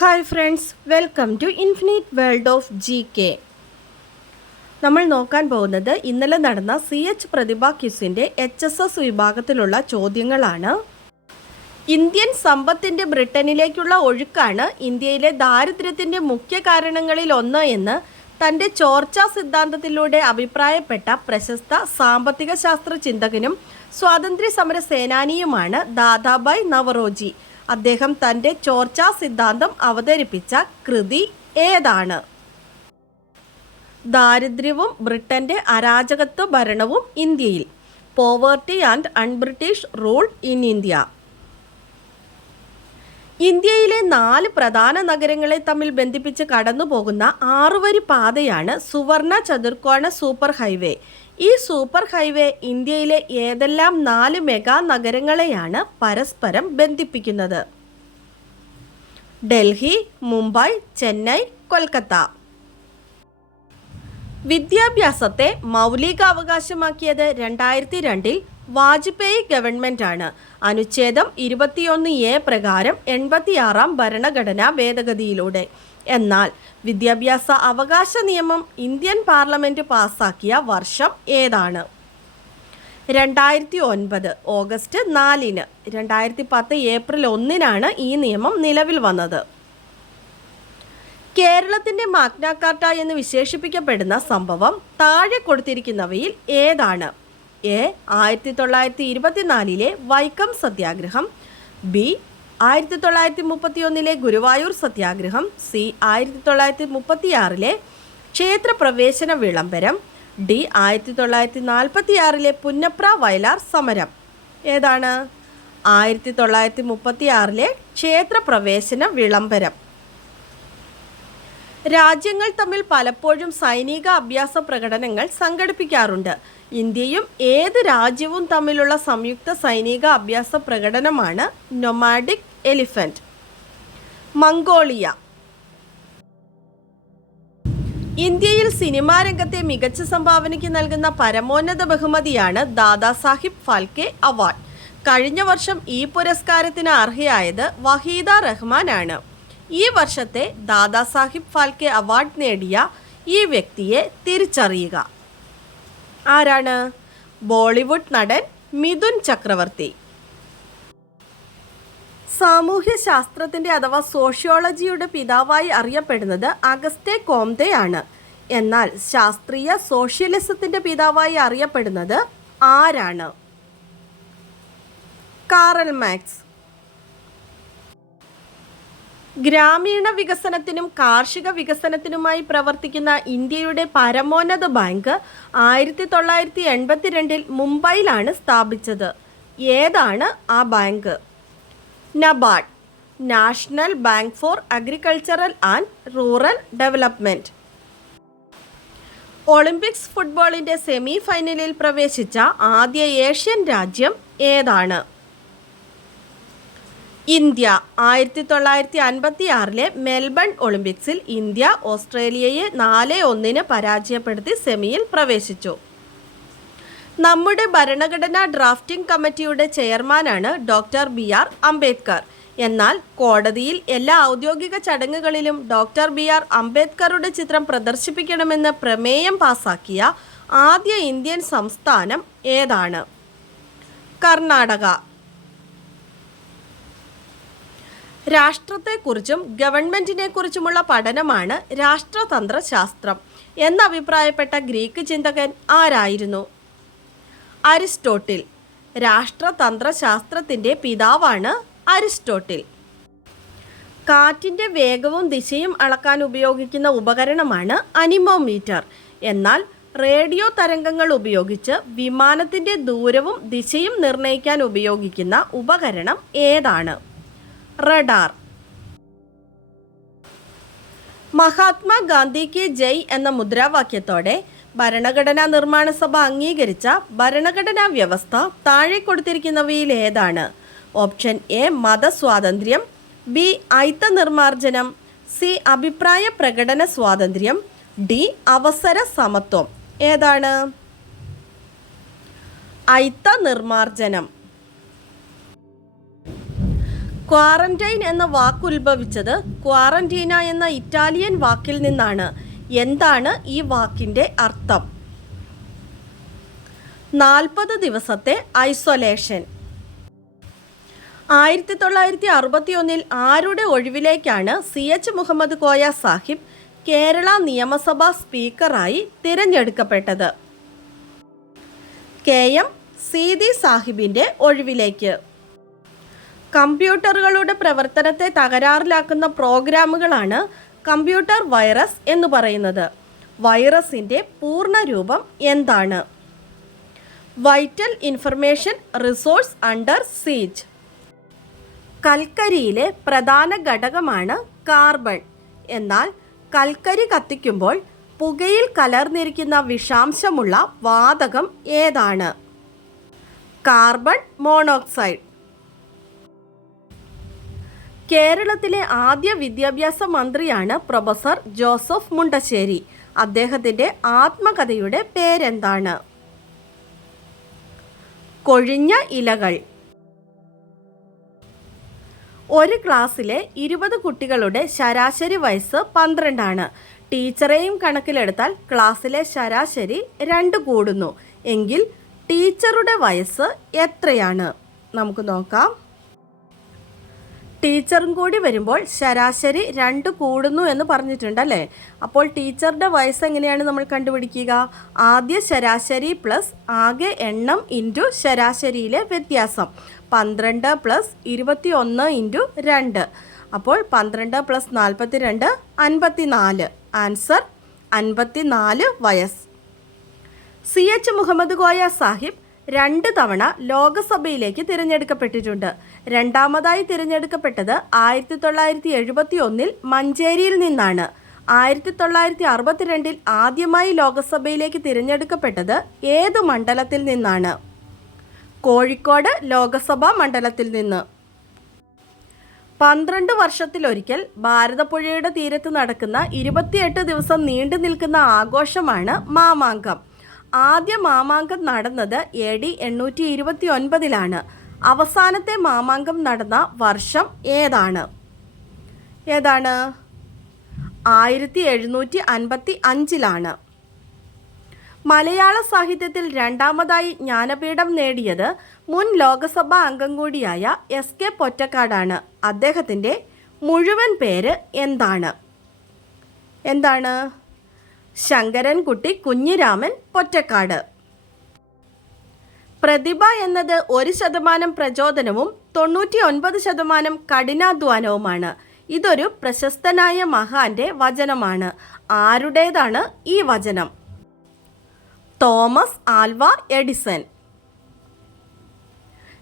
Hi friends, welcome to infinite world of GK. നമ്മൾ നോക്കാൻ പോകുന്നത് ഇന്നലെ നടന്ന CH പ്രതിഭ ക്വിസിൻ്റെ HSS വിഭാഗത്തിലുള്ള ചോദ്യങ്ങളാണ്. ഇന്ത്യൻ സമ്പത്തിൻ്റെ ബ്രിട്ടനിലേക്കുള്ള ഒഴുക്കാണ് ഇന്ത്യയിലെ ദാരിദ്ര്യത്തിൻ്റെ മുഖ്യ കാരണങ്ങളിൽ ഒന്ന് എന്ന് തൻ്റെ ചോർച്ചാ സിദ്ധാന്തത്തിലൂടെ അഭിപ്രായപ്പെട്ട പ്രശസ്ത സാമ്പത്തിക ശാസ്ത്ര ചിന്തകനും സ്വാതന്ത്ര്യ സമര സേനാനിയുമാണ് ദാദാഭായ് നവറോജി. അദ്ദേഹം തൻ്റെ ചോർച്ചാ സിദ്ധാന്തം അവതരിപ്പിച്ച കൃതി ഏതാണ്? ദാരിദ്ര്യവും ബ്രിട്ടൻ്റെ അരാജകത്വ ഭരണവും ഇന്ത്യയിൽ, poverty and un-British rule in India. ഇന്ത്യയിലെ 4 പ്രധാന നഗരങ്ങളെ തമ്മിൽ ബന്ധിപ്പിച്ച് കടന്നുപോകുന്ന 6 വരി പാതയാണ് സുവർണ ചതുർക്കോണ സൂപ്പർ ഹൈവേ. ഈ സൂപ്പർ ഹൈവേ ഇന്ത്യയിലെ ഏതെല്ലാം 4 മെഗാ നഗരങ്ങളെയാണ് പരസ്പരം ബന്ധിപ്പിക്കുന്നത്? ഡൽഹി, മുംബൈ, ചെന്നൈ, കൊൽക്കത്ത. വിദ്യാഭ്യാസത്തെ മൗലികാവകാശമാക്കിയത് 2002 വാജ്പേയി ഗവൺമെൻറ്റാണ്. അനുച്ഛേദം 21A പ്രകാരം 86ാം ഭരണഘടനാ ഭേദഗതിയിലൂടെ. എന്നാൽ വിദ്യാഭ്യാസ അവകാശ നിയമം ഇന്ത്യൻ പാർലമെൻറ്റ് പാസാക്കിയ വർഷം ഏതാണ്? 2009 ഓഗസ്റ്റ് 4-ന്. 2010 ഏപ്രിൽ 1-നാണ് ഈ നിയമം നിലവിൽ വന്നത്. കേരളത്തിൻ്റെ മാഗ്ന കാർട്ട എന്ന് വിശേഷിപ്പിക്കപ്പെടുന്ന സംഭവം താഴെ കൊടുത്തിരിക്കുന്നവയിൽ ഏതാണ്? എ. 1924 വൈക്കം സത്യാഗ്രഹം, ബി. 1931 ഗുരുവായൂർ സത്യാഗ്രഹം, സി. 1936 ക്ഷേത്രപ്രവേശന വിളംബരം, ഡി. 1946 പുന്നപ്ര വയലാർ സമരം. ഏതാണ്? 1936 ക്ഷേത്രപ്രവേശന വിളംബരം. രാജ്യങ്ങൾ തമ്മിൽ പലപ്പോഴും സൈനിക അഭ്യാസ പ്രകടനങ്ങൾ സംഘടിപ്പിക്കാറുണ്ട്. ഇന്ത്യയും ഏത് രാജ്യവും തമ്മിലുള്ള സംയുക്ത സൈനിക അഭ്യാസ പ്രകടനമാണ് നൊമാഡിക് എലിഫന്റ്. മംഗോളിയ. ഇന്ത്യയിൽ സിനിമാ രംഗത്തെ മികച്ച സംഭാവനയ്ക്ക് നൽകുന്ന പരമോന്നത ബഹുമതിയാണ് ദാദാസാഹിബ് ഫാൽക്കെ അവാർഡ്. കഴിഞ്ഞ വർഷം ഈ പുരസ്കാരത്തിന് അർഹയായത് വഹീദ റഹ്മാൻ ആണ്. ഈ വർഷത്തെ ദാദാസാഹിബ് ഫാൽക്കെ അവാർഡ് നേടിയ ഈ വ്യക്തിയെ തിരിച്ചറിയുക. ആരാണ്? ബോളിവുഡ് നടൻ മിഥുൻ ചക്രവർത്തി. സാമൂഹ്യ ശാസ്ത്രത്തിൻ്റെ അഥവാ സോഷ്യോളജിയുടെ പിതാവായി അറിയപ്പെടുന്നത് അഗസ്റ്റേ കോംതെ ആണ്. എന്നാൽ ശാസ്ത്രീയ സോഷ്യലിസത്തിൻ്റെ പിതാവായി അറിയപ്പെടുന്നത് ആരാണ്? Karl max. ഗ്രാമീണ വികസനത്തിനും കാർഷിക വികസനത്തിനുമായി പ്രവർത്തിക്കുന്ന ഇന്ത്യയുടെ പരമോന്നത ബാങ്ക് 1982 മുംബൈയിലാണ് സ്ഥാപിച്ചത്. ഏതാണ് ആ bank? NABARD, national bank for agricultural and rural development. Olympics ഫുട്ബോളിൻ്റെ സെമി ഫൈനലിൽ പ്രവേശിച്ച ആദ്യ ഏഷ്യൻ രാജ്യം ഏതാണ്? ഇന്ത്യ. 1956 മെൽബൺ ഒളിമ്പിക്സിൽ ഇന്ത്യ ഓസ്ട്രേലിയയെ 4-1 പരാജയപ്പെടുത്തി സെമിയിൽ പ്രവേശിച്ചു. നമ്മുടെ ഭരണഘടനാ ഡ്രാഫ്റ്റിംഗ് കമ്മിറ്റിയുടെ ചെയർമാനാണ് ഡോക്ടർ BR അംബേദ്കർ. എന്നാൽ കോടതിയിൽ എല്ലാ ഔദ്യോഗിക ചടങ്ങുകളിലും ഡോക്ടർ BR അംബേദ്കറുടെ ചിത്രം പ്രദർശിപ്പിക്കണമെന്ന് പ്രമേയം പാസാക്കിയ ആദ്യ ഇന്ത്യൻ സംസ്ഥാനം ഏതാണ്? കർണാടക. രാഷ്ട്രത്തെക്കുറിച്ചും ഗവൺമെൻറ്റിനെക്കുറിച്ചുമുള്ള പഠനമാണ് രാഷ്ട്രതന്ത്ര ശാസ്ത്രം എന്നഭിപ്രായപ്പെട്ട ഗ്രീക്ക് ചിന്തകൻ ആരായിരുന്നു? അരിസ്റ്റോട്ടിൽ. രാഷ്ട്രതന്ത്ര ശാസ്ത്രത്തിൻ്റെ പിതാവാണ് അരിസ്റ്റോട്ടിൽ. കാറ്റിൻ്റെ വേഗവും ദിശയും അളക്കാൻ ഉപയോഗിക്കുന്ന ഉപകരണമാണ് അനിമോമീറ്റർ. എന്നാൽ റേഡിയോ തരംഗങ്ങൾ ഉപയോഗിച്ച് വിമാനത്തിൻ്റെ ദൂരവും ദിശയും നിർണ്ണയിക്കാൻ ഉപയോഗിക്കുന്ന ഉപകരണം ഏതാണ്? റഡാർ. മഹാത്മാഗാന്ധി കി ജയ് എന്ന മുദ്രാവാക്യത്തോടെ ഭരണഘടനാ നിർമ്മാണ സഭ അംഗീകരിച്ച ഭരണഘടനാ വ്യവസ്ഥ താഴെ കൊടുത്തിരിക്കുന്നവയിൽ ഏതാണ്? ഓപ്ഷൻ എ മതസ്വാതന്ത്ര്യം, ബി അയിത്ത നിർമ്മാർജ്ജനം, സി അഭിപ്രായ പ്രകടന സ്വാതന്ത്ര്യം, ഡി അവസര സമത്വം. ഏതാണ്? അയിത്ത നിർമ്മാർജ്ജനം. ക്വാറന്റൈൻ എന്ന വാക്ക് ഉത്ഭവിച്ചത് ക്വാറന്റീന എന്ന ഇറ്റാലിയൻ വാക്കിൽ നിന്നാണ്. എന്താണ് ഈ വാക്കിൻ്റെ അർത്ഥം? 40 ദിവസത്തെ ഐസൊലേഷൻ. 1961 ആരുടെ ഒഴിവിലേക്കാണ് CH മുഹമ്മദ് കോയ സാഹിബ് കേരള നിയമസഭാ സ്പീക്കറായി തിരഞ്ഞെടുക്കപ്പെട്ടത്? KM സീതി സാഹിബിൻ്റെ ഒഴിവിലേക്ക്. കമ്പ്യൂട്ടറുകളുടെ പ്രവർത്തനത്തെ തകരാറിലാക്കുന്ന പ്രോഗ്രാമുകളാണ് കമ്പ്യൂട്ടർ വൈറസ് എന്ന് പറയുന്നത്. വൈറസിൻ്റെ പൂർണ്ണരൂപം എന്താണ്? Vital information resource under siege. കൽക്കരിയിലെ പ്രധാന ഘടകമാണ് കാർബൺ. എന്നാൽ കൽക്കരി കത്തിക്കുമ്പോൾ പുകയിൽ കലർന്നിരിക്കുന്ന വിഷാംശമുള്ള വാതകം ഏതാണ്? Carbon monoxide. കേരളത്തിലെ ആദ്യ വിദ്യാഭ്യാസ മന്ത്രിയാണ് പ്രൊഫസർ ജോസഫ് മുണ്ടശ്ശേരി. അദ്ദേഹത്തിൻ്റെ ആത്മകഥയുടെ പേരെന്താണ്? കൊഴിഞ്ഞ ഇലകൾ. ഒരു ക്ലാസ്സിലെ 20 കുട്ടികളുടെ ശരാശരി വയസ്സ് 12 ആണ്. ടീച്ചറെയും കണക്കിലെടുത്താൽ ക്ലാസ്സിലെ ശരാശരി 2 കൂടുന്നു. എങ്കിൽ ടീച്ചറുടെ വയസ്സ് എത്രയാണ്? നമുക്ക് നോക്കാം. ടീച്ചറും കൂടി വരുമ്പോൾ ശരാശരി 2 കൂടുന്നു എന്ന് പറഞ്ഞിട്ടുണ്ടല്ലേ. അപ്പോൾ ടീച്ചറുടെ വയസ്സ് എങ്ങനെയാണ് നമ്മൾ കണ്ടുപിടിക്കുക? ആദ്യ ശരാശരി പ്ലസ് ആകെ എണ്ണം ഇൻറ്റു ശരാശരിയിലെ വ്യത്യാസം. 12 പ്ലസ് 21 ഇൻറ്റു 2. അപ്പോൾ 12 പ്ലസ് 42 54. ആൻസർ 54 വയസ്സ്. CH മുഹമ്മദ് കോയ സാഹിബ് 2 തവണ ലോകസഭയിലേക്ക് തിരഞ്ഞെടുക്കപ്പെട്ടിട്ടുണ്ട്. രണ്ടാമതായി തിരഞ്ഞെടുക്കപ്പെട്ടത് 1971 മഞ്ചേരിയിൽ നിന്നാണ്. 1962 ആദ്യമായി ലോകസഭയിലേക്ക് തിരഞ്ഞെടുക്കപ്പെട്ടത് ഏത് മണ്ഡലത്തിൽ നിന്നാണ്? കോഴിക്കോട് ലോകസഭാ മണ്ഡലത്തിൽ നിന്ന്. 12 വർഷത്തിലൊരിക്കൽ ഭാരതപ്പുഴയുടെ തീരത്ത് നടക്കുന്ന 28 ദിവസം നീണ്ടു നിൽക്കുന്ന ആഘോഷമാണ് മാമാങ്കം. ആദ്യ മാമാങ്കം നടന്നത് AD 829 അവസാനത്തെ മാമാങ്കം നടന്ന വർഷം ഏതാണ്? 1755 മലയാള സാഹിത്യത്തിൽ രണ്ടാമതായി ജ്ഞാനപീഠം നേടിയത് മുൻ ലോകസഭാ അംഗം കൂടിയായ SK പൊറ്റക്കാടാണ്. അദ്ദേഹത്തിൻ്റെ മുഴുവൻ പേര് എന്താണ്? ശങ്കരൻകുട്ടി കുഞ്ഞിരാമൻ പൊറ്റക്കാട്. പ്രതിഭ എന്നത് 1% പ്രചോദനവും 99% കഠിനാധ്വാനവുമാണ്. ഇതൊരു പ്രശസ്തനായ മഹാന്റെ വചനമാണ്. ആരുടേതാണ് ഈ വചനം? Thomas Alva Edison.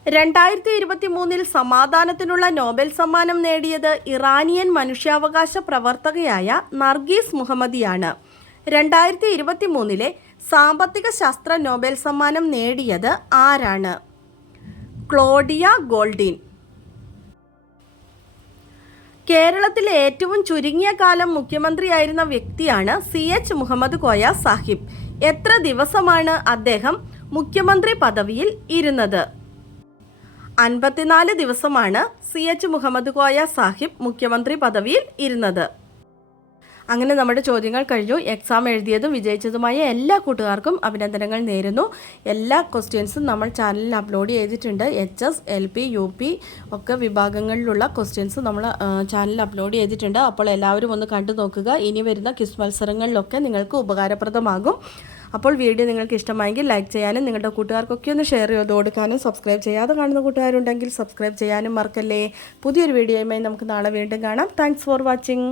2023 സമാധാനത്തിനുള്ള നോബൽ സമ്മാനം നേടിയത് ഇറാനിയൻ മനുഷ്യാവകാശ പ്രവർത്തകയായ നർഗീസ് മുഹമ്മദിയാണ്. 2023 സാമ്പത്തിക ശാസ്ത്ര നോബൽ സമ്മാനം നേടിയത് ആരാണ്? Claudia Goldin. കേരളത്തിലെ ഏറ്റവും ചുരുങ്ങിയ കാലം മുഖ്യമന്ത്രിയായിരുന്ന വ്യക്തിയാണ് CH മുഹമ്മദ് കോയ സാഹിബ്. എത്ര ദിവസമാണ് അദ്ദേഹം മുഖ്യമന്ത്രി പദവിയിൽ ഇരുന്നത്? 54 ദിവസമാണ് CH മുഹമ്മദ് കോയ സാഹിബ് മുഖ്യമന്ത്രി പദവിയിൽ ഇരുന്നത്. അങ്ങനെ നമ്മുടെ ചോദ്യങ്ങൾ കഴിഞ്ഞു. എക്സാം എഴുതിയതും വിജയിച്ചതുമായ എല്ലാ കൂട്ടുകാർക്കും അഭിനന്ദനങ്ങൾ നേരുന്നു. എല്ലാ ക്വസ്റ്റ്യൻസും നമ്മൾ ചാനലിൽ അപ്ലോഡ് ചെയ്തിട്ടുണ്ട്. HS, LP, UP ഒക്കെ വിഭാഗങ്ങളിലുള്ള ക്വസ്റ്റ്യൻസ് നമ്മൾ ചാനലിൽ അപ്ലോഡ് ചെയ്തിട്ടുണ്ട്. അപ്പോൾ എല്ലാവരും ഒന്ന് കണ്ടു നോക്കുക. ഇനി വരുന്ന ക്വിസ് മത്സരങ്ങളിലൊക്കെ നിങ്ങൾക്ക് ഉപകാരപ്രദമാകും. അപ്പോൾ വീഡിയോ നിങ്ങൾക്ക് ഇഷ്ടമായെങ്കിൽ ലൈക്ക് ചെയ്യാനും നിങ്ങളുടെ കൂട്ടുകാർക്കൊക്കെ ഒന്ന് ഷെയർ ചെയ്ത് കൊടുക്കാനും സബ്സ്ക്രൈബ് ചെയ്യാതെ കാണുന്ന കൂട്ടുകാരുണ്ടെങ്കിൽ സബ്സ്ക്രൈബ് ചെയ്യാനും മറക്കല്ലേ. പുതിയൊരു വീഡിയോയുമായി നമുക്ക് നാളെ വീണ്ടും കാണാം. Thanks for watching.